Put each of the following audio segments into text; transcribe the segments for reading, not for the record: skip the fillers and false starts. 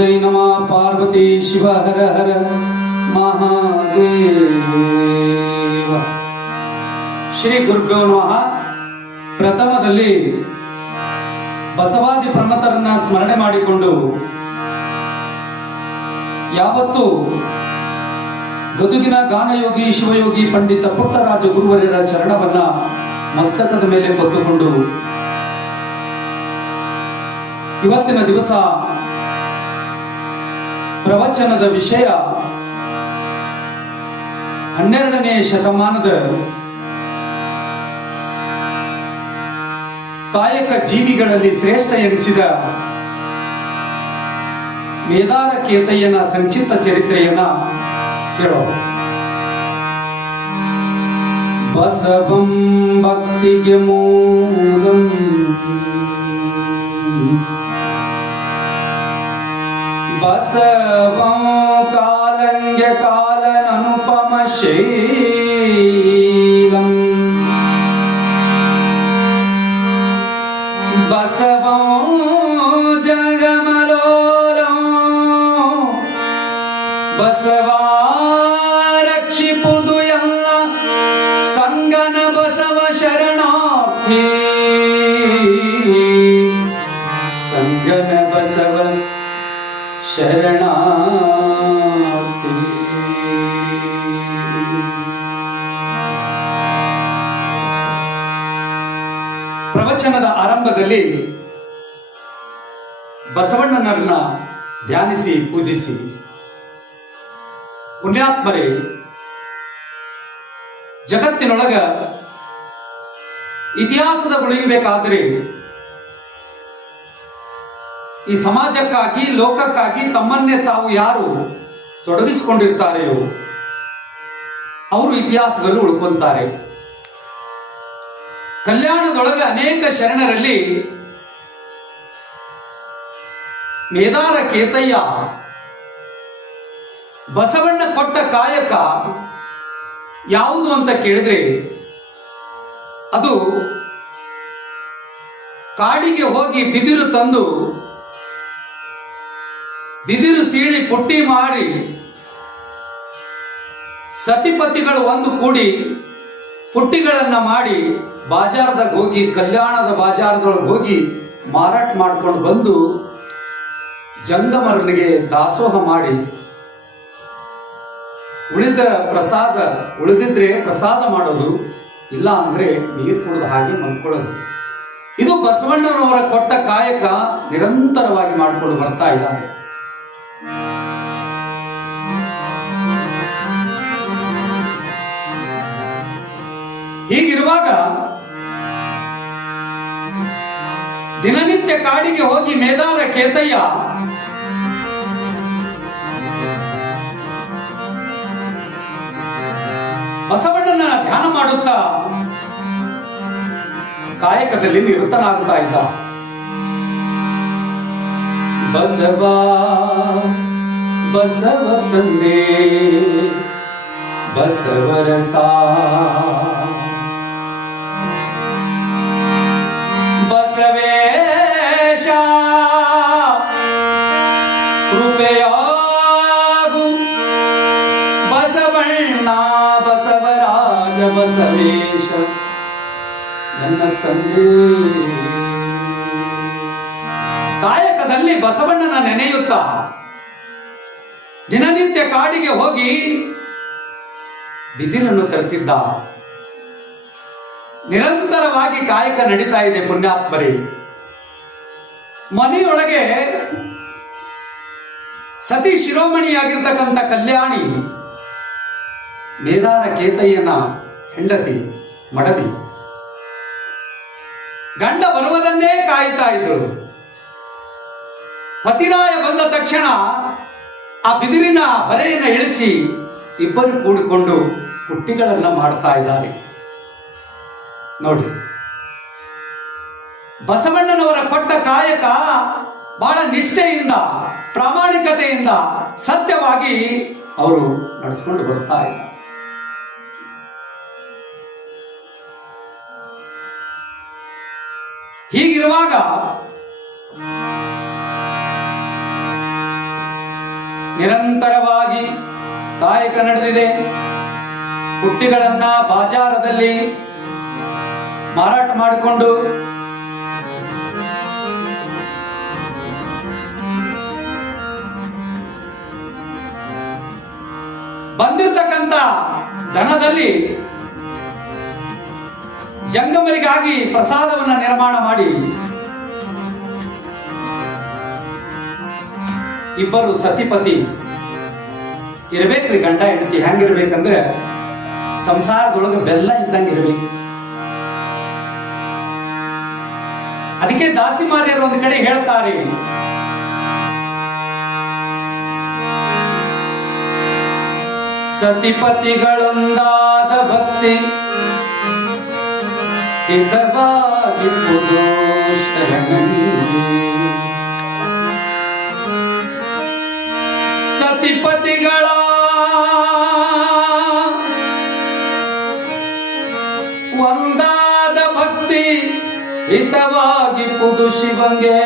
जय नमः पार्वती शिव हर हर महादेव. ಶ್ರೀ ಗುರುಭ್ಯೋ ನಮಃ. ಪ್ರಥಮದಲ್ಲಿ ಬಸವಾದಿ ಪ್ರಮಥರನ್ನ ಸ್ಮರಣೆ ಮಾಡಿಕೊಂಡು ಯಾವತ್ತು ಗದುಗಿನ ಗಾನಯೋಗಿ ಶಿವಯೋಗಿ ಪಂಡಿತ ಪುಟ್ಟರಾಜ ಗುರುವರ್ಯರ ಚರಣವನ್ನ ಮಸ್ತಕದ ಮೇಲೆ ಹೊತ್ತುಕೊಂಡು ಇವತ್ತಿನ ದಿವಸ ಪ್ರವಚನದ ವಿಷಯ 12ನೇ ಶತಮಾನದ ಕಾಯಕ ಜೀವಿಗಳಲ್ಲಿ ಶ್ರೇಷ್ಠ ಎನಿಸಿದ ಮೇದಾರ ಕೇತಯ್ಯನ ಸಂಕ್ಷಿಪ್ತ ಚರಿತ್ರೆಯನ್ನ ಕೇಳೋಣ. ಬಸವಂ ಭಕ್ತಿಗೆ ಮೂಲಂ ಬಸವಂ ಕಾಲಂಗೆ ಕಾಲನನುಪಮ ಶೈಲಂ ಬಸವಂ ಜಗಮಲೋಲಂ ಬಸವಾ ರಕ್ಷಿಪುದು ಎಲ್ಲ ಸಂಗನ ಬಸವ ಶರಣಾರ್ಥಿ ಸಂಗನ ಬಸವ ಶರಣಾರ್ಥಿ. ಪ್ರವಚನದ ಆರಂಭದಲ್ಲಿ ಬಸವಣ್ಣನರನ್ನ ಧ್ಯಾನಿಸಿ ಪೂಜಿಸಿ, ಪುಣ್ಯಾತ್ಮರೇ, ಜಗತ್ತಿನೊಳಗ ಇತಿಹಾಸದ ಉಳಿಯಬೇಕಾದರೆ ಈ ಸಮಾಜಕ್ಕಾಗಿ ಲೋಕಕ್ಕಾಗಿ ತಮ್ಮನ್ನೇ ತಾವು ಯಾರು ತೊಡಗಿಸಿಕೊಂಡಿರ್ತಾರೆಯೋ ಅವರು ಇತಿಹಾಸದಲ್ಲಿ ಉಳ್ಕೊಂತಾರೆ. ಕಲ್ಯಾಣದೊಳಗ ಅನೇಕ ಶರಣರಲ್ಲಿ ಮೇದಾರ ಕೇತಯ್ಯ ಬಸವಣ್ಣ ಕೊಟ್ಟ ಕಾಯಕ ಯಾವುದು ಅಂತ ಕೇಳಿದ್ರೆ ಅದು ಕಾಡಿಗೆ ಹೋಗಿ ಬಿದಿರು ತಂದು ಬಿದಿರು ಸೀಳಿ ಪುಟ್ಟಿ ಮಾಡಿ ಸತಿಪತಿಗಳು ಒಂದು ಕೂಡಿ ಪುಟ್ಟಿಗಳನ್ನ ಮಾಡಿ ಬಾಜಾರದಾಗ ಹೋಗಿ, ಕಲ್ಯಾಣದ ಬಾಜಾರದೊಳಗೆ ಹೋಗಿ ಮಾರಾಟ ಮಾಡ್ಕೊಂಡು ಬಂದು ಜಂಗಮರನಿಗೆ ದಾಸೋಹ ಮಾಡಿ ಉಳಿದಿದ್ರೆ ಪ್ರಸಾದ ಮಾಡೋದು, ಇಲ್ಲ ಅಂದ್ರೆ ನೀರು ಕುಡಿದು ಹಾಗೆ ಮಲ್ಕೊಳ್ಳೋದು. ಇದು ಬಸವಣ್ಣನವರ ಕೊಟ್ಟ ಕಾಯಕ ನಿರಂತರವಾಗಿ ಮಾಡಿಕೊಂಡು ಬರ್ತಾ ಇದ್ದಾರೆ. ಹೀಗಿರುವಾಗ ದಿನನಿತ್ಯ ಕಾಡಿಗೆ ಹೋಗಿ ಮೇದಾರ ಕೇತಯ್ಯ ಬಸವಣ್ಣನ ಧ್ಯಾನ ಮಾಡುತ್ತಾ ಕಾಯಕದಲ್ಲಿ ನಿರತನಾಗುತ್ತಾ ಇದ್ದ. ಬಸವ ಬಸವ ತಂದೆ ಬಸವರಸ ಬಸವೇಶ ಕೃಪೆಯಾಗು ಬಸವಣ್ಣ ಬಸವರಾಜ ಬಸವೇಶ ನನ್ನ ತಂದೆ. ಕಾಯಕದಲ್ಲಿ ಬಸವಣ್ಣನ ನೆನೆಯುತ್ತಾ ದಿನನಿತ್ಯ ಕಾಡಿಗೆ ಹೋಗಿ ಬಿದಿರನ್ನು ತರುತ್ತಿದ್ದ. ನಿರಂತರವಾಗಿ ಕಾಯಕ ನಡೀತಾ ಇದೆ. ಪುಣ್ಯಾತ್ಮರೇ, ಮನೆಯೊಳಗೆ ಸತಿ ಶಿರೋಮಣಿಯಾಗಿರ್ತಕ್ಕಂಥ ಕಲ್ಯಾಣಿ ಮೇದಾರ ಕೇತಯ್ಯನ ಹೆಂಡತಿ ಮಡದಿ ಗಂಡ ಬರುವುದನ್ನೇ ಕಾಯ್ತಾ ಇದ್ರು. ಪತಿರಾಯ ಬಂದ ತಕ್ಷಣ ಆ ಬಿದಿರಿನ ಹೊರೆಯನ್ನು ಇಳಿಸಿ ಇಬ್ಬರು ಕೂಡಿಕೊಂಡು ಪುಟ್ಟಿಗಳನ್ನ ಮಾಡ್ತಾ ಇದ್ದಾರೆ. ನೋಡಿ, ಬಸವಣ್ಣನವರ ಕೊಟ್ಟ ಕಾಯಕ ಬಹಳ ನಿಷ್ಠೆಯಿಂದ ಪ್ರಾಮಾಣಿಕತೆಯಿಂದ ಸತ್ಯವಾಗಿ ಅವರು ನಡೆಸ್ಕೊಂಡು ಬರ್ತಾ ಇದ್ದಾರೆ. ಹೀಗಿರುವಾಗ ನಿರಂತರವಾಗಿ ಕಾಯಕ ನಡೆದಿದೆ. ಪುಟ್ಟಿಗಳನ್ನ ಬಾಜಾರದಲ್ಲಿ ಮಾರಾಟ ಮಾಡಿಕೊಂಡು ಬಂದಿರತಕ್ಕಂತ ಧನದಲ್ಲಿ ಜಂಗಮರಿಗಾಗಿ ಪ್ರಸಾದವನ್ನ ನಿರ್ಮಾಣ ಮಾಡಿ ಇಬ್ಬರು ಸತಿಪತಿ ಇರ್ಬೇಕ್ರಿ. ಗಂಡ ಹೆಂಡತಿ ಹೆಂಗಿರ್ಬೇಕಂದ್ರೆ ಸಂಸಾರದೊಳಗೆ ಬೆಲ್ಲ ಇದ್ದಂಗೆ ಇರ್ಬೇಕು. ಅದಕ್ಕೆ ದಾಸಿಮಾರಿಯರು ಒಂದು ಕಡೆ ಹೇಳ್ತಾರೆ, ಸತಿಪತಿಗಳೊಂದಾದ ಭಕ್ತಿ ಹಿತವಾಗಿಪ್ಪುದು ಶರಣಿ. ಸತಿಪತಿಗಳ ಒಂದಾದ ಭಕ್ತಿ ಹಿತವಾಗಿಪ್ಪುದು ಶಿವಂಗೆ.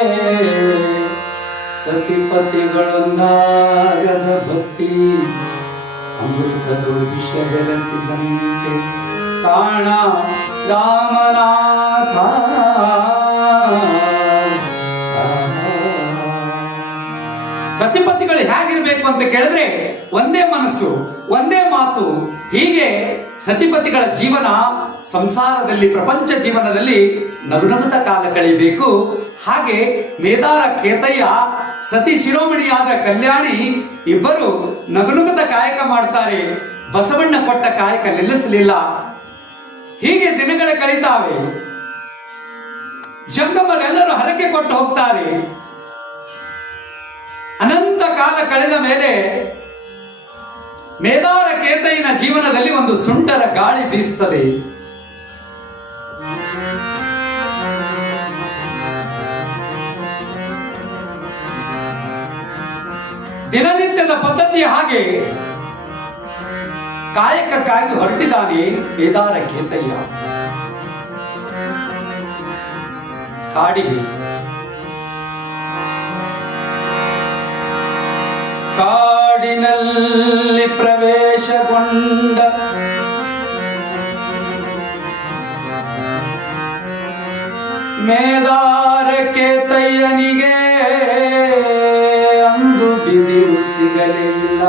ಸತಿಪತಿಗಳೊಂದಾಗದ ಭಕ್ತಿ ಅಮೃತದೊಳು ವಿಷ ಬೆರೆಸಿದಂತೆ ಕಾಣ ರಾಮನಾಥ. ಸತಿಪತಿಗಳು ಹೇಗಿರ್ಬೇಕು ಅಂತ ಕೇಳಿದ್ರೆ ಒಂದೇ ಮನಸ್ಸು, ಒಂದೇ ಮಾತು. ಹೀಗೆ ಸತಿಪತಿಗಳ ಜೀವನ ಸಂಸಾರದಲ್ಲಿ, ಪ್ರಪಂಚ ಜೀವನದಲ್ಲಿ ನಗುನಗುತ್ತ ಕಾಲ ಕಳೆಯಬೇಕು. ಹಾಗೆ ಮೇದಾರ ಕೇತಯ್ಯ ಸತಿ ಶಿರೋಮಣಿಯಾದ ಕಲ್ಯಾಣಿ ಇಬ್ಬರು ನಗುನುಗುತ್ತ ಕಾಯಕ ಮಾಡ್ತಾರೆ. ಬಸವಣ್ಣ ಕೊಟ್ಟ ಕಾಯಕ ನಿಲ್ಲಿಸಲಿಲ್ಲ. ಹೀಗೆ ದಿನಗಳ ಕಳೀತಾವೆ. ಜಂಗಮರೆಲ್ಲರೂ ಹರಕೆ ಕೊಟ್ಟು ಹೋಗ್ತಾರೆ. ಅನಂತ ಕಾಲ ಕಳೆದ ಮೇಲೆ ಮೇದಾರ ಕೇತಯ್ಯನ ಜೀವನದಲ್ಲಿ ಒಂದು ಸುಂಟರ ಗಾಳಿ ಬೀಸುತ್ತದೆ. ದಿನನಿತ್ಯದ ಪದ್ಧತಿ ಹಾಗೆ ಕಾಯಕಕ್ಕಾಗಿ ಹೊರಟಿದ್ದಾನೆ ಮೇದಾರ ಕೇತಯ್ಯ. ಕಾಡಿಗೆ ಕಾಡಿನಲ್ಲಿ ಪ್ರವೇಶಗೊಂಡ ಮೇದಾರ ಕೇತಯ್ಯನಿಗೆ ಅಂದು ಬಿದಿರು ಸಿಗಲೇ ಇಲ್ಲ.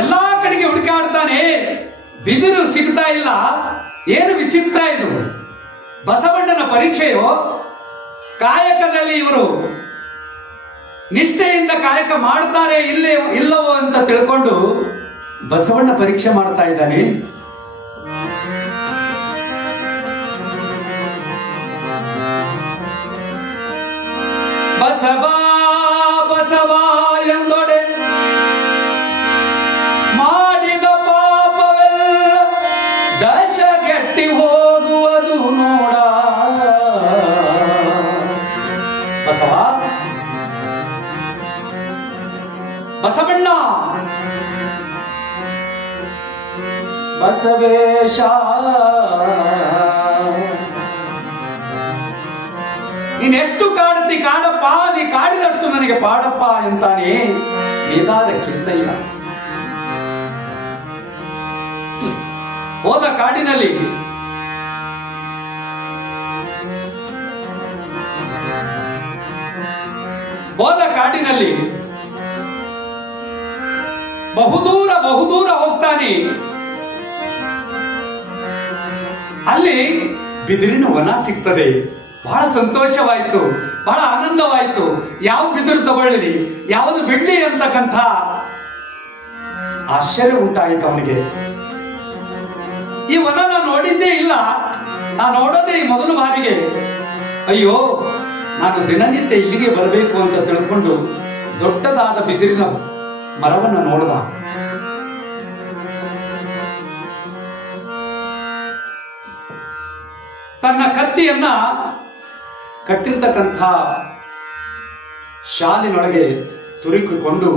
ಎಲ್ಲಾ ಕಡೆಗೆ ಹುಡುಕಾಡ್ತಾನೆ, ಬಿದಿರು ಸಿಗ್ತಾ ಇಲ್ಲ. ಏನು ವಿಚಿತ್ರ ಇದು! ಬಸವಣ್ಣನ ಪರೀಕ್ಷೆಯೋ? ಕಾಯಕದಲ್ಲಿ ಇವರು ನಿಷ್ಠೆಯಿಂದ ಕಾಯಕ ಮಾಡ್ತಾರೆ ಇಲ್ಲವೋ ಅಂತ ತಿಳ್ಕೊಂಡು ಬಸವಣ್ಣ ಪರೀಕ್ಷೆ ಮಾಡ್ತಾ ಇದ್ದಾನೆ. ಬಸವ ಬಸವ ಎಂದೊಡೆ ಮಾಡಿದ ಪಾಪವೆಲ್ಲ ದಶಗೆಟ್ಟಿ ಹೋಗುವುದು ನೋಡ. ಬಸವ ಬಸವಣ್ಣ ಬಸವೇಶ ನೀನೆಷ್ಟು ಕಾಡುತ್ತಿ ಕಾಡಪ್ಪ, ನೀ ಕಾಡಿದಷ್ಟು ನನಗೆ ಪಾಡಪ್ಪ ಎಂತಾನೆ ಮೇದಾರ ಕೇತಯ್ಯ. ಹೋದ ಕಾಡಿನಲ್ಲಿ ಬಹುದೂರ ಹೋಗ್ತಾನೆ. ಅಲ್ಲಿ ಬಿದಿರಿನ ವನ ಸಿಗ್ತದೆ. ಬಹಳ ಸಂತೋಷವಾಯಿತು, ಬಹಳ ಆನಂದವಾಯಿತು. ಯಾವ ಬಿದಿರು ತಗೊಳ್ಳಿ, ಯಾವುದು ಬೆಳ್ಳಿ ಅಂತಕ್ಕಂಥ ಆಶ್ಚರ್ಯ ಉಂಟಾಯಿತು ಅವನಿಗೆ. ಈ ವನ ನಾನು ನೋಡಿದ್ದೇ ಇಲ್ಲ, ನಾನು ನೋಡೋದೇ ಈ ಮೊದಲ ಬಾರಿಗೆ. ಅಯ್ಯೋ, ನಾನು ದಿನನಿತ್ಯ ಇಲ್ಲಿಗೆ ಬರಬೇಕು ಅಂತ ತಿಳ್ಕೊಂಡು ದೊಡ್ಡದಾದ ಬಿದಿರಿನ ಮರವನ್ನು ನೋಡ್ದ. ತನ್ನ ಕತ್ತಿಯನ್ನ ಕಟ್ಟಿರ್ತಕ್ಕಂಥ ಶಾಲಿನೊಳಗೆ ತುರುಕಿಕೊಂಡು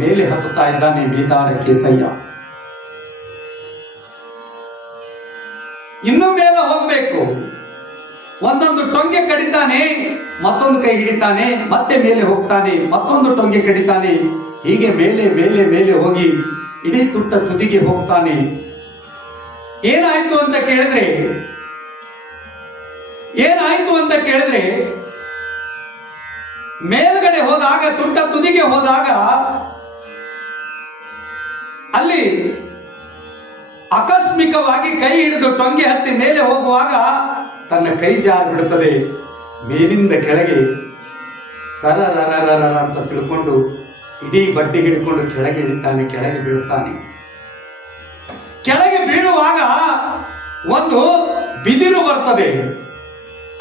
ಮೇಲೆ ಹತ್ತುತ್ತಾ ಇದ್ದಾನೆ ಬೀದಾರ ಕೇತಯ್ಯ. ಇನ್ನೂ ಮೇಲೆ ಹೋಗ್ಬೇಕು. ಒಂದೊಂದು ಟೊಂಗೆ ಕಡಿತಾನೆ, ಮತ್ತೊಂದು ಕೈ ಹಿಡಿತಾನೆ, ಮತ್ತೆ ಮೇಲೆ ಹೋಗ್ತಾನೆ, ಮತ್ತೊಂದು ಟೊಂಗೆ ಕಡಿತಾನೆ. ಹೀಗೆ ಮೇಲೆ ಮೇಲೆ ಮೇಲೆ ಹೋಗಿ ಇಡೀ ತುಟ್ಟ ತುದಿಗೆ ಹೋಗ್ತಾನೆ. ಏನಾಯ್ತು ಅಂತ ಕೇಳಿದ್ರೆ ಮೇಲ್ಗಡೆ ಹೋದಾಗ, ತುಟ್ಟ ತುದಿಗೆ ಹೋದಾಗ ಅಲ್ಲಿ ಆಕಸ್ಮಿಕವಾಗಿ ಕೈ ಹಿಡಿದು ಟೊಂಗೆ ಹತ್ತಿ ಮೇಲೆ ಹೋಗುವಾಗ ತನ್ನ ಕೈ ಜಾರಿ ಬಿಡುತ್ತದೆ. ಮೇಲಿಂದ ಕೆಳಗೆ ಸರರರರ ಅಂತ ತಿಳ್ಕೊಂಡು ಇಡೀ ಬಟ್ಟೆ ಹಿಡ್ಕೊಂಡು ಕೆಳಗೆ ಇಳಿತಾನೆ, ಕೆಳಗೆ ಬೀಳುತ್ತಾನೆ. ಕೆಳಗೆ ಬೀಳುವಾಗ ಒಂದು ಬಿದಿರು ಬರ್ತದೆ.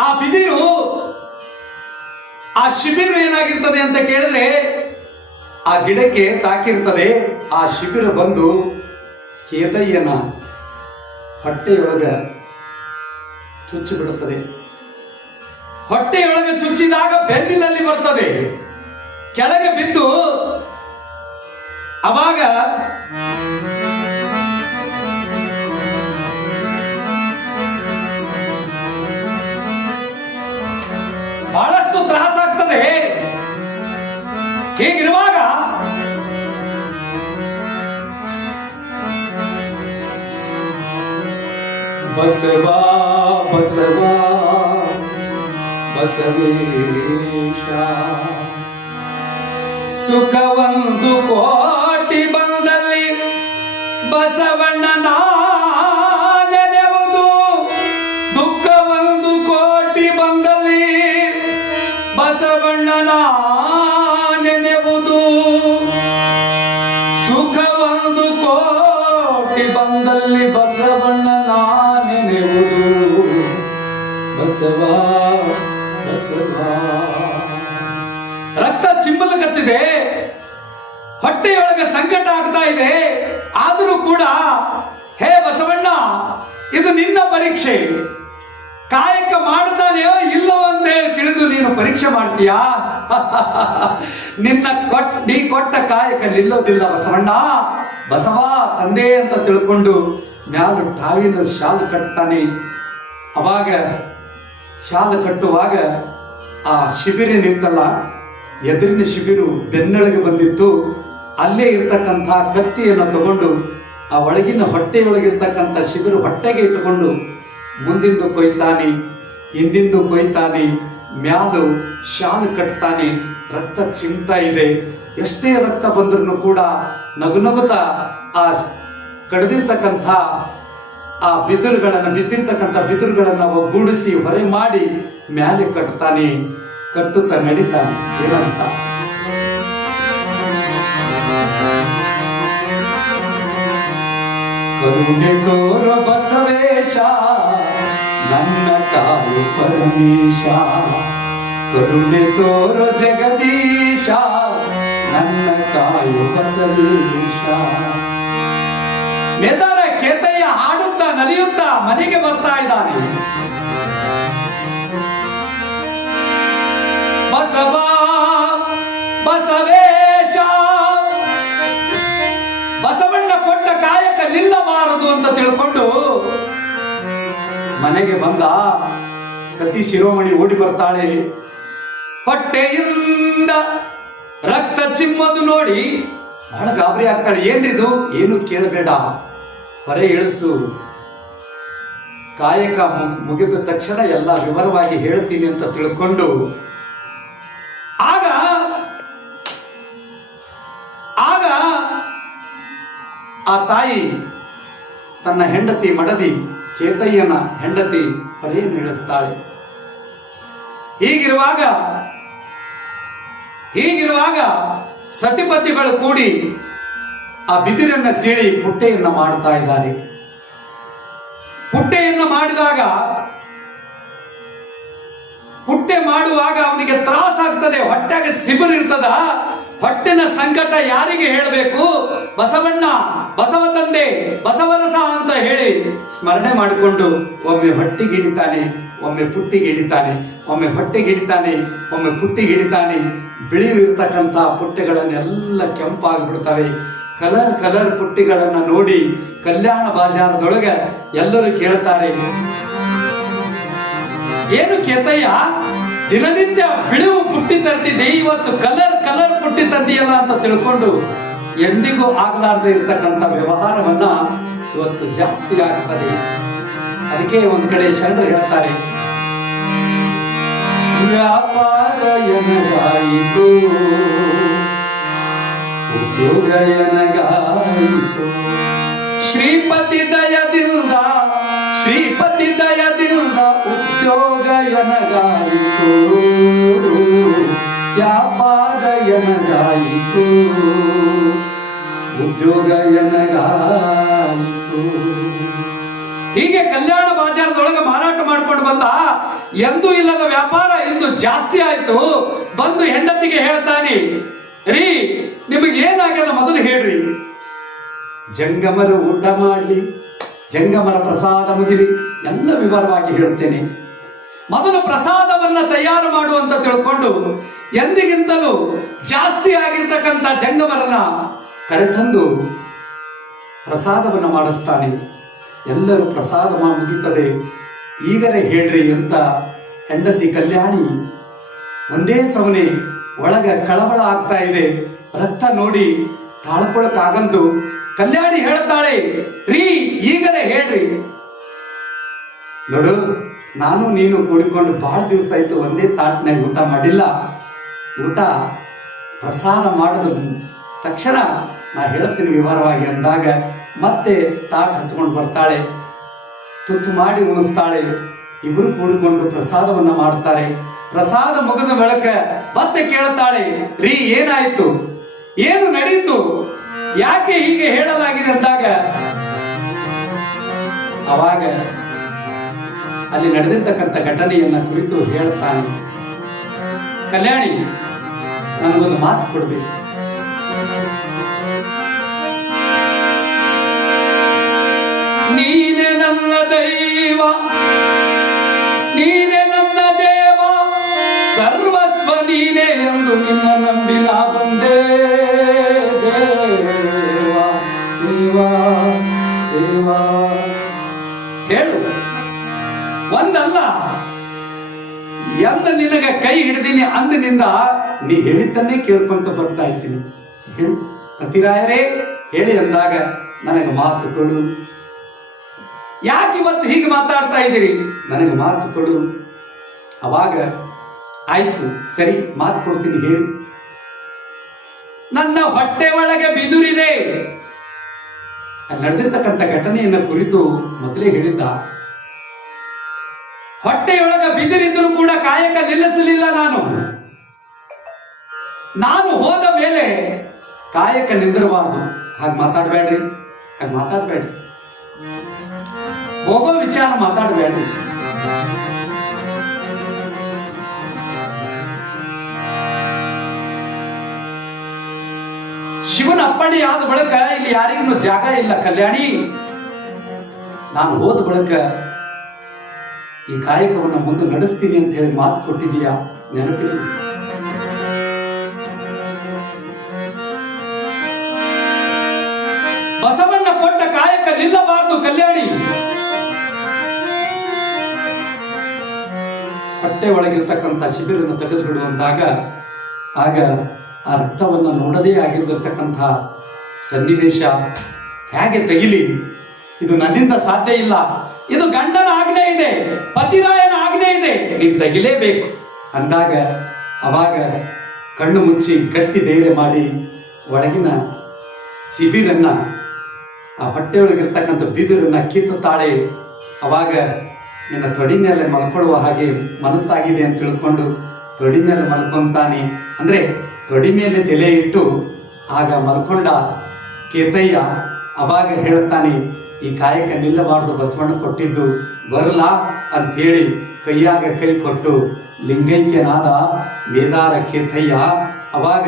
ಆ ಬಿದಿರು, ಆ ಶಿಬಿರು ಏನಾಗಿರ್ತದೆ ಅಂತ ಕೇಳಿದ್ರೆ ಆ ಗಿಡಕ್ಕೆ ತಾಕಿರ್ತದೆ. ಆ ಶಿಬಿರು ಬಂದು ಕೇತಯ್ಯನ ಹೊಟ್ಟೆಯೊಳಗೆ ಚುಚ್ಚಿ ಬಿಡುತ್ತದೆ. ಹೊಟ್ಟೆಯೊಳಗೆ ಚುಚ್ಚಿದಾಗ ಬೆನ್ನಿನಲ್ಲಿ ಬರ್ತದೆ, ಕೆಳಗೆ ಬಿದ್ದು ಅವಾಗ ಬಹಳಷ್ಟು ತ್ರಾಸಾಗ್ತದೆ. ಹೀಗಿರುವಾಗ ಬಸವಾ ಬಸವಾ ಬಸವೇಶ ಸುಖವೊಂದು ಕೋಟಿ ಬಂದಲ್ಲಿ ಬಸವಣ್ಣನ ನೆನೆಯುವುದು, ದುಃಖವೊಂದು ಕೋಟಿ ಬಂದಲ್ಲಿ ಬಸವಣ್ಣನ ನೆನೆಯುವುದು. ಸುಖವೊಂದು ಕೋಟಿ ಬಂದಲ್ಲಿ ಬಸವಣ್ಣನ ನೆನೆಯುವುದು. ಬಸವಾ ಬಸವಾ. ರಕ್ತ ಚಿಮ್ಮಲಗತ್ತಿದೆ, ಹೊಟ್ಟೆಯೊಳಗೆ ಸಂಕಟ ಆಗ್ತಾ ಇದೆ. ಆದರೂ ಕೂಡ ಹೇ ಬಸವಣ್ಣ, ಇದು ನಿನ್ನ ಪರೀಕ್ಷೆ. ಕಾಯಕ ಮಾಡ್ತಾನೆಯೋ ಇಲ್ಲವೋ ಅಂತ ಹೇಳಿ ತಿಳಿದು ನೀನು ಪರೀಕ್ಷೆ ಮಾಡ್ತೀಯಾ? ನೀ ಕೊಟ್ಟ ಕಾಯಕ ನಿಲ್ಲೋದಿಲ್ಲ ಬಸವಣ್ಣ. ಬಸವ ತಂದೆ ಅಂತ ತಿಳ್ಕೊಂಡು ಮ್ಯಾಲು ಟಾವಿನ ಶಾಲು ಕಟ್ತಾನೆ. ಅವಾಗ ಶಾಲು ಕಟ್ಟುವಾಗ ಆ ಶಿಬಿರ ನಿಂತಲ್ಲ, ಎದುರಿನ ಶಿಬಿರು ಬೆನ್ನೊಳಗೆ ಬಂದಿತ್ತು. ಅಲ್ಲೇ ಇರ್ತಕ್ಕಂಥ ಕತ್ತಿಯನ್ನು ತಗೊಂಡು ಆ ಒಳಗಿನ ಹೊಟ್ಟೆಯೊಳಗಿರ್ತಕ್ಕಂಥ ಶಿಬಿರು ಹೊಟ್ಟೆಗೆ ಇಟ್ಟುಕೊಂಡು ಮುಂದಿಂದು ಕೊಯ್ತಾನೆ, ಹಿಂದಿಂದು ಕೊಯ್ತಾನೆ, ಮ್ಯಾಲು ಶಾಲು ಕಟ್ತಾನೆ. ರಕ್ತ ಚಿಮ್ತಾ ಇದೆ. ಎಷ್ಟೇ ರಕ್ತ ಬಂದ್ರೂ ಕೂಡ ನಗುನಗುತ್ತಾ ಆ ಕಡಿದಿರ್ತಕ್ಕಂಥ ಆ ಬಿದ್ದಿರ್ತಕ್ಕಂಥ ಬಿದಿರುಗಳನ್ನ ಒಗ್ಗೂಡಿಸಿ ಹೊರೆ ಮಾಡಿ ಮ್ಯಾಲೆ ಕಟ್ತಾನೆ. ಕಟ್ಟುತ್ತಾ ನಡಿತಾನೆ. ಏನಂತ? ಕರುಣೆ ತೋರ ಬಸವೇಶ, ನನ್ನ ಕಾಯು ಪರಮೇಶ. ಕರುಣೆ ತೋರ ಜಗದೀಶ, ನನ್ನ ಕಾಯು ಬಸವೇಶ. ಮೇದಾರ ಕೇತಯ್ಯ ಹಾಡುತ್ತಾ ನಲಿಯುತ್ತಾ ಮನೆಗೆ ಬರ್ತಾ ಇದ್ದಾನೆ. ಬಸವ ಬಸವೇಶ, ಬಸವಣ್ಣ ಕೊಟ್ಟ ಕಾಯಕ ನಿಲ್ಲಬಾರದು ಅಂತ ತಿಳ್ಕೊಂಡು ಮನೆಗೆ ಬಂದ. ಸತಿ ಶಿರೋಮಣಿ ಓಡಿ ಬರ್ತಾಳೆ. ಹೊಟ್ಟೆಯಿಂದ ರಕ್ತ ಚಿಮ್ಮದು ನೋಡಿ ಬಹಳ ಗಾಬರಿ ಆಗ್ತಾಳೆ. ಏನ್ರಿದು? ಏನು ಕೇಳಬೇಡ, ಹೊರೆ ಇಳಿಸು. ಕಾಯಕ ಮುಗಿದ ತಕ್ಷಣ ಎಲ್ಲ ವಿವರವಾಗಿ ಹೇಳ್ತೀನಿ ಅಂತ ತಿಳ್ಕೊಂಡು ಆಗ ಆ ತಾಯಿ ತನ್ನ ಹೆಂಡತಿ ಮಡದಿ ಕೇತಯ್ಯನ ಹೆಂಡತಿ ಹೊರೆಯನ್ನು ಇಳಿಸ್ತಾಳೆ. ಹೀಗಿರುವಾಗ ಸತಿಪತಿಗಳು ಕೂಡಿ ಆ ಬಿದಿರನ್ನ ಸೀಳಿ ಪುಟ್ಟೆಯನ್ನ ಮಾಡ್ತಾ ಇದ್ದಾರೆ. ಪುಟ್ಟೆಯನ್ನು ಮಾಡುವಾಗ ಅವನಿಗೆ ತ್ರಾಸಾಗ್ತದೆ. ಹೊಟ್ಟೆಗೆ ಸಿಬಿರು ಇರ್ತದ. ಹೊಟ್ಟೆನ ಸಂಕಟ ಯಾರಿಗೆ ಹೇಳಬೇಕು? ಬಸವಣ್ಣ, ಬಸವ ತಂದೆ, ಬಸವರಸ ಅಂತ ಹೇಳಿ ಸ್ಮರಣೆ ಮಾಡಿಕೊಂಡು ಒಮ್ಮೆ ಹೊಟ್ಟಿಗೆ ಹಿಡಿತಾನೆ, ಒಮ್ಮೆ ಪುಟ್ಟಿಗೆ ಹಿಡಿತಾನೆ, ಒಮ್ಮೆ ಹೊಟ್ಟೆಗೆ ಹಿಡಿತಾನೆ, ಒಮ್ಮೆ ಪುಟ್ಟಿಗೆ ಹಿಡಿತಾನೆ. ಬಿಳಿವಿರ್ತಕ್ಕಂಥ ಪುಟ್ಟೆಗಳನ್ನೆಲ್ಲ ಕೆಂಪಾಗ್ಬಿಡ್ತವೆ. ಕಲರ್ ಕಲರ್ ಪುಟ್ಟಿಗಳನ್ನ ನೋಡಿ ಕಲ್ಯಾಣ ಬಾಜಾರದೊಳಗೆ ಎಲ್ಲರೂ ಕೇಳ್ತಾರೆ, ಏನು ಕೇತಯ್ಯ ದಿನನಿತ್ಯ ಬಿಳುವು ಪುಟ್ಟಿ ತರ್ತಿದ್ದೆ, ಇವತ್ತು ಕಲರ್ ಕಲರ್ ಪುಟ್ಟಿ ತಂದಿಯಲ್ಲ ಅಂತ ತಿಳ್ಕೊಂಡು ಎಂದಿಗೂ ಆಗ್ಲಾರ್ದೆ ಇರ್ತಕ್ಕಂಥ ವ್ಯವಹಾರವನ್ನ ಇವತ್ತು ಜಾಸ್ತಿ ಆಗ್ತದೆ. ಅದಕ್ಕೆ ಒಂದ್ ಕಡೆ ಶರಣರು ಹೇಳ್ತಾರೆ, ವ್ಯಾಪಾರ ಎನಗಾಯಿತು, ಉದ್ಯೋಗ ಎನಗಾಯಿತು, ಶ್ರೀಪತಿ ದಯದಿಂದ ಶ್ರೀಪತಿ ದಯದಿಂದ ಉದ್ಯೋಗ ಎನಗಾಯಿತು, ವ್ಯಾಪಾರ ಎನಗಾಯಿತು, ಉದ್ಯೋಗ ಎನಗಾಯಿತು. ಹೀಗೆ ಕಲ್ಯಾಣ ಬಾಜಾರದೊಳಗೆ ಮಾರಾಟ ಮಾಡ್ಕೊಂಡು ಬಂದ. ಎಂದೂ ಇಲ್ಲದ ವ್ಯಾಪಾರ ಇಂದು ಜಾಸ್ತಿ ಆಯ್ತು. ಬಂದು ಹೆಂಡತಿಗೆ ಹೇಳ್ತಾನೆ, ರೀ ನಿಮಗೆ ಏನಾಗ್ಯದ ಮೊದಲು ಹೇಳ್ರಿ, ಜಂಗಮರು ಊಟ ಮಾಡ್ಲಿ, ಜಂಗಮರ ಪ್ರಸಾದ ಮುಗಿಲಿ, ಎಲ್ಲ ವಿವರವಾಗಿ ಹೇಳ್ತೇನೆ. ಮೊದಲು ಪ್ರಸಾದವನ್ನ ತಯಾರು ಮಾಡುವಂತ ತಿಳ್ಕೊಂಡು ಎಂದಿಗಿಂತಲೂ ಜಾಸ್ತಿ ಆಗಿರ್ತಕ್ಕಂಥ ಜಂಗಮರನ್ನ ಕರೆತಂದು ಪ್ರಸಾದವನ್ನ ಮಾಡಿಸ್ತಾನೆ. ಎಲ್ಲರೂ ಪ್ರಸಾದ ಮುಗಿತದೆ, ಈಗರೇ ಹೇಳ್ರಿ ಅಂತ ಹೆಂಡತಿ ಕಲ್ಯಾಣಿ ಒಂದೇ ಸಮನೆ ಒಳಗ ಕಳವಳ ಆಗ್ತಾ ಇದೆ. ರಕ್ತ ನೋಡಿ ತಾಳ್ಕೊಳಕ್ಕಾಗಂದು ಕಲ್ಯಾಣಿ ಹೇಳ್ತಾಳೆ, ರೀ ಈಗರೇ ಹೇಳ್ರಿ. ನೋಡು, ನಾನು ನೀನು ಕೂಡಿಕೊಂಡು ಬಹಳ ದಿವಸ ಆಯ್ತು ಒಂದೇ ತಾಟ್ನಾಗ ಊಟ ಮಾಡಿಲ್ಲ. ಊಟ ಪ್ರಸಾದ ಮಾಡಿದ ತಕ್ಷಣ ನಾ ಹೇಳ್ತೀನಿ ವಿವರವಾಗಿ ಅಂದಾಗ ಮತ್ತೆ ತಾಟ್ ಹಚ್ಕೊಂಡು ಬರ್ತಾಳೆ, ತುತ್ತು ಮಾಡಿ ಉಣಿಸ್ತಾಳೆ. ಇಬ್ರು ಕೂಡಿಕೊಂಡು ಪ್ರಸಾದವನ್ನ ಮಾಡ್ತಾರೆ. ಪ್ರಸಾದ ಮುಗಿದ ಬಳಿಕ ಮತ್ತೆ ಕೇಳ್ತಾಳೆ, ರೀ ಏನಾಯ್ತು, ಏನು ನಡೀತು, ಯಾಕೆ ಹೀಗೆ ಹೇಳಲಾಗಿದೆ ಅಂದಾಗ ಅವಾಗ ಅಲ್ಲಿ ನಡೆದಿರ್ತಕ್ಕಂಥ ಘಟನೆಯನ್ನ ಕುರಿತು ಹೇಳ್ತಾನೆ. ಕಲ್ಯಾಣಿ ನನಗೊಂದು ಮಾತು ಕೊಡ್ಬೇಕು, ನೀನೆ ನನ್ನ ದೈವ, ನೀನೆ ನನ್ನ ದೇವ, ಸರ್ವಸ್ವ ನೀನೆ ಎಂದು ನಿನ್ನ ನಂಬಿ ನಾ ಬಂದೆ. ದೇವ ದೇವ ದೇವ ಹೇಳು, ಒಂದಲ್ಲ ಎಂದ ನಿನಗೆ ಕೈ ಹಿಡಿದೀನಿ ಅಂದಿನಿಂದ ನೀ ಹೇಳಿದ್ದನ್ನೇ ಕೇಳ್ಕೊಂತ ಬರ್ತಾ ಇದ್ದೀನಿ. ಹೇಳು ಪತಿರಾಯರೇ ಹೇಳಿ ಅಂದಾಗ ನನಗೆ ಮಾತು ಕೊಡು. ಯಾಕೆ ಇವತ್ತು ಹೀಗೆ ಮಾತಾಡ್ತಾ ಇದ್ದೀರಿ, ನನಗೆ ಮಾತು ಕೊಡು. ಅವಾಗ ಆಯ್ತು ಸರಿ ಮಾತು ಕೊಡ್ತೀನಿ ಹೇಳಿ. ನನ್ನ ಹೊಟ್ಟೆ ಒಳಗೆ ಬಿದುರಿದೆ. ಅಲ್ಲಿ ನಡೆದಿರ್ತಕ್ಕಂಥ ಘಟನೆಯನ್ನ ಕುರಿತು ಮೊದಲೇ ಹೇಳಿದ್ದ. ಹೊಟ್ಟೆಯೊಳಗ ಬಿದಿರಿದ್ರು ಕೂಡ ಕಾಯಕ ನಿಲ್ಲಿಸಲಿಲ್ಲ. ನಾನು ಹೋದ ಮೇಲೆ ಕಾಯಕ ನಿಂದಿರಬಾರ್ದು. ಹಾಗೆ ಮಾತಾಡ್ಬೇಡ್ರಿ, ಹಾಗೆ ಮಾತಾಡ್ಬೇಡ್ರಿ, ಹೋಗೋ ವಿಚಾರ ಮಾತಾಡ್ಬೇಡ್ರಿ. ಶಿವನ ಅಪ್ಪಣೆ ಆದ ಬಳಿಕ ಇಲ್ಲಿ ಯಾರಿಗೂ ಜಾಗ ಇಲ್ಲ. ಕಲ್ಯಾಣಿ, ನಾನು ಹೋದ ಬಳಿಕ ಈ ಕಾಯಕವನ್ನು ಮುಂದೆ ನಡೆಸ್ತೀನಿ ಅಂತ ಹೇಳಿ ಮಾತು ಕೊಟ್ಟಿದೀಯಾ, ನೆನಪಿಲ್ಲ? ಬಸವಣ್ಣ ಕೊಟ್ಟ ಕಾಯಕ ನಿಲ್ಲಬಾರದು ಕಲ್ಯಾಣಿ. ಹೊಟ್ಟೆ ಒಳಗಿರ್ತಕ್ಕಂಥ ಶಿಬಿರನ್ನು ತೆಗೆದು ಬಿಡುವಂದಾಗ ಆಗ ಆ ರಕ್ತವನ್ನು ನೋಡದೇ ಆಗಿರತಕ್ಕಂಥ ಸನ್ನಿವೇಶ ಹೇಗೆ ತೆಗಿಲಿ, ಇದು ನನ್ನಿಂದ ಸಾಧ್ಯ ಇಲ್ಲ, ಇದು ಗಂಡನ ಆಜ್ಞೆ ಇದೆ, ಪತಿರಾಯನ ಆಜ್ಞೆ ಇದೆ, ನೀನು ತೆಗಿಲೇಬೇಕು ಅಂದಾಗ ಅವಾಗ ಕಣ್ಣು ಮುಚ್ಚಿ ಗಟ್ಟಿ ಧೈರ್ಯ ಮಾಡಿ ಒಳಗಿನ ಶಿಬಿರನ್ನ, ಆ ಹೊಟ್ಟೆಯೊಳಗಿರ್ತಕ್ಕಂಥ ಬಿದಿರನ್ನ ಕಿತ್ತುತ್ತಾಳೆ. ಅವಾಗ ನಿನ್ನ ತೊಡಿ ಮೇಲೆ ಮಲ್ಕೊಳ್ಳುವ ಹಾಗೆ ಮನಸ್ಸಾಗಿದೆ ಅಂತ ತಿಳ್ಕೊಂಡು ತೊಡಿ ಮೇಲೆ ಮಲ್ಕೊಂತಾನೆ. ಅಂದ್ರೆ ತೊಡಿ ಮೇಲೆ ತಲೆ ಇಟ್ಟು ಆಗ ಮಲ್ಕೊಂಡ ಕೇತಯ್ಯ ಅವಾಗ ಹೇಳ್ತಾನೆ, ಈ ಕಾಯಕ ನಿಲ್ಲಬಾರ್ದು, ಬಸವಣ್ಣ ಕೊಟ್ಟಿದ್ದು ಬರಲಾ ಅಂತ ಹೇಳಿ ಕೈಯಾಗ ಕೈ ಕೊಟ್ಟು ಲಿಂಗೈಕ್ಯನಾದ ಮೇದಾರ ಕೇತಯ್ಯ. ಅವಾಗ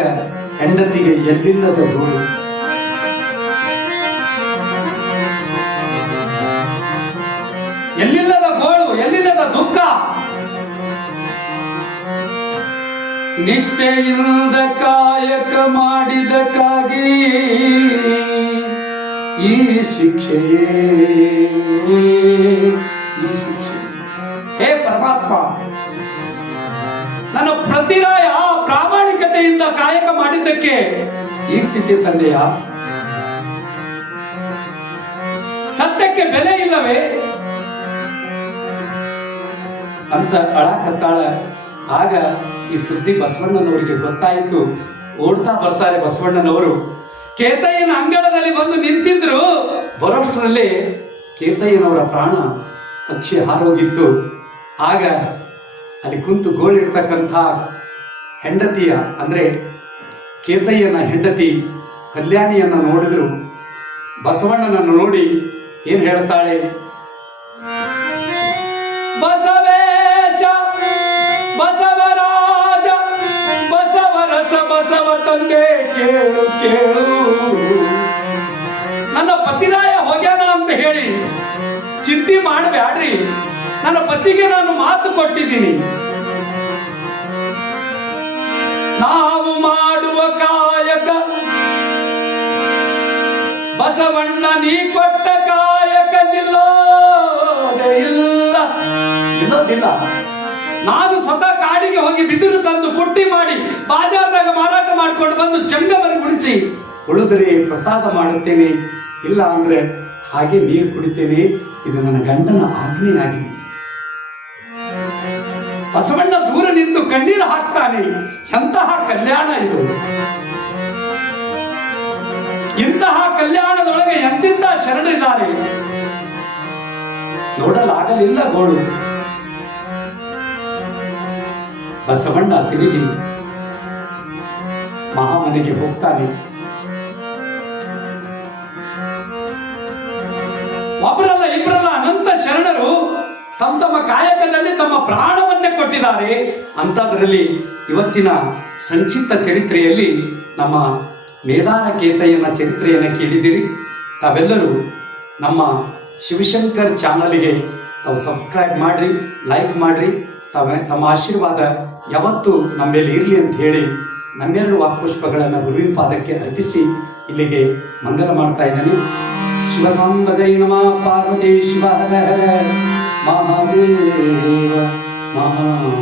ಹೆಂಡತಿಗೆ ಎಲ್ಲಿಲ್ಲದ ಗೋಳು, ಎಲ್ಲಿಲ್ಲದ ಗೋಳು, ಎಲ್ಲಿಲ್ಲದ ದುಃಖ. ನಿಷ್ಠೆಯಿಂದ ಕಾಯಕ ಮಾಡಿದಕ್ಕಾಗಿ ಈ ಶಿಕ್ಷೆಯೇ, ಈ ಶಿಕ್ಷೆ. ಹೇ ಪರಮಾತ್ಮ, ನನ್ನ ಪ್ರತಿರಾಯ ಪ್ರಾಮಾಣಿಕತೆಯಿಂದ ಕಾಯಕ ಮಾಡಿದ್ದಕ್ಕೆ ಈ ಸ್ಥಿತಿ ತಂದೆಯ. ಸತ್ಯಕ್ಕೆ ಬೆಲೆ ಇಲ್ಲವೇ ಅಂತ ಅಳಕತ್ತಾಳ. ಆಗ ಈ ಸುದ್ದಿ ಬಸವಣ್ಣನವರಿಗೆ ಗೊತ್ತಾಯಿತು. ಓಡ್ತಾ ಬರ್ತಾರೆ ಬಸವಣ್ಣನವರು. ಕೇತಯ್ಯನ ಅಂಗಳದಲ್ಲಿ ಬಂದು ನಿಂತಿದ್ರು. ಬರೋಷ್ಟರಲ್ಲಿ ಕೇತಯ್ಯನವರ ಪ್ರಾಣ ಪಕ್ಷಿ ಹಾರೋಗಿತ್ತು. ಆಗ ಅಲ್ಲಿ ಕುಂತು ಗೋಳಿಡ್ತಕ್ಕಂಥ ಹೆಂಡತಿಯ ಅಂದ್ರೆ ಕೇತಯ್ಯನ ಹೆಂಡತಿ ಕಲ್ಯಾಣಿಯನ್ನ ನೋಡಿದ್ರು. ಬಸವಣ್ಣನನ್ನು ನೋಡಿ ಏನ್ ಹೇಳ್ತಾಳೆ? ಬಸವೇಶ ಬಸವರಾಜ ಬಸವರಸ ಬಸವ ತಂದೆ ಕೇಳು ಕೇಳು, ನನ್ನ ಪತಿರಾಯ ಹೋಗ್ಯಾನ ಅಂತ ಹೇಳಿ ಚಿಂತೆ ಮಾಡಬ್ಯಾಡ್ರಿ. ನನ್ನ ಪತಿಗೆ ನಾನು ಮಾತು ಕೊಟ್ಟಿದ್ದೀನಿ. ನಾವು ಮಾಡುವ ಕಾಯಕ ಬಸವಣ್ಣ ನೀ ಕೊಟ್ಟ ಕಾಯಕ ನಿಲ್ಲೋದೇ ಇಲ್ಲ, ನಿಲ್ಲೋದಿಲ್ಲ. ನಾನು ಸ್ವತಃ ಕಾಡಿಗೆ ಹೋಗಿ ಬಿದಿರು ತಂದು ಪುಟ್ಟಿ ಮಾಡಿ ಬಾಜಾರ್ದಾಗ ಮಾರಾಟ ಮಾಡ್ಕೊಂಡು ಬಂದು ಚಂಗಮರಿ ಉಳಿಸಿ ಉಳಿದರೆ ಪ್ರಸಾದ ಮಾಡುತ್ತೇನೆ, ಇಲ್ಲ ಅಂದ್ರೆ ಹಾಗೆ ನೀರು ಕುಡಿತೇನೆ. ಇದು ನನ್ನ ಗಂಡನ ಆಜ್ಞೆಯಾಗಿದೆ. ಬಸವಣ್ಣ ದೂರ ನಿಂತು ಕಣ್ಣೀರು ಹಾಕ್ತಾನೆ. ಎಂತಹ ಕಲ್ಯಾಣ ಇದು! ಇಂತಹ ಕಲ್ಯಾಣದೊಳಗೆ ಎಂತಿಂತ ಶರಣರಿದ್ದಾರೆ ನೋಡಲಾಗಲಿಲ್ಲ ಗೋಳು. ಬಸವಣ್ಣ ತಿರುಗಿ ಮಹಾಮನೆಗೆ ಹೋಗ್ತಾನೆ. ಒಬ್ಬರಲ್ಲ ಇಬ್ಬರಲ್ಲ ಅನಂತ ಶರಣರು ತಮ್ಮ ತಮ್ಮ ಕಾಯಕದಲ್ಲಿ ತಮ್ಮ ಪ್ರಾಣವನ್ನೇ ಕೊಟ್ಟಿದ್ದಾರೆ. ಅಂತದ್ರಲ್ಲಿ ಇವತ್ತಿನ ಸಂಕ್ಷಿಪ್ತ ಚರಿತ್ರೆಯಲ್ಲಿ ನಮ್ಮ ಮೇದಾರ ಕೇತಯ್ಯನ ಚರಿತ್ರೆಯನ್ನು ಕೇಳಿದಿರಿ. ತಾವೆಲ್ಲರೂ ನಮ್ಮ ಶಿವಶಂಕರ್ ಚಾನಲ್ಗೆ ತಾವು ಸಬ್ಸ್ಕ್ರೈಬ್ ಮಾಡ್ರಿ, ಲೈಕ್ ಮಾಡ್ರಿ. ತಮ್ಮ ಆಶೀರ್ವಾದ ಯಾವತ್ತೂ ನಮ್ಮ ಮೇಲೆ ಇರಲಿ ಅಂತ ಹೇಳಿ ನನ್ನೆರಡು ವಾಕ್ಪುಷ್ಪಗಳನ್ನು ಗುರುವಿನ ಪಾದಕ್ಕೆ ಅರ್ಪಿಸಿ ಇಲ್ಲಿಗೆ ಮಂಗಲ ಮಾಡ್ತಾ ಇದ್ದೇನೆ. ಶಿವಸಾಂಬಜೈ ನಮಃ. ಪಾರ್ವತಿ ಶಿವ ಹರ ಹರ ಮಹಾದೇವ ಮಹಾದೇವ.